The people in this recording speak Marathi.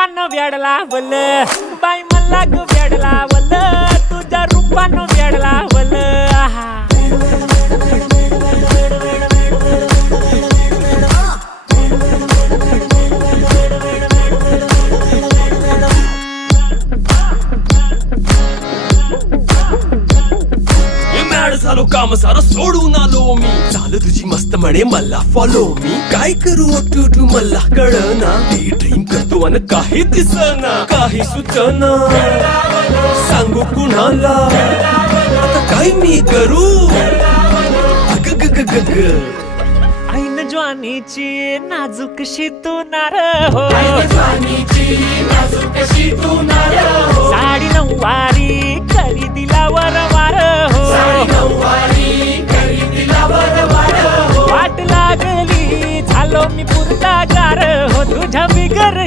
रूपानं वेड लावल बाई मला ग वेड लावल तुझ्या रूपानं वेड लावल झालो काम सारं सोडून आलो मी चाल तुझी मस्त म्हणे मला फॉलो मी काय करू टू मला कळना ती ड्रीम करतो आणि काही दिसना काही सुचना सांगू कुणाला आता काय मी करू अग ग ग ग ग ऐन ज्वानीची नाजूकशी तू नार हो साडी नऊवारी करी दिला वरवार हो वाट लागली झालो मी पुरता गार हो तुझ्या बिगर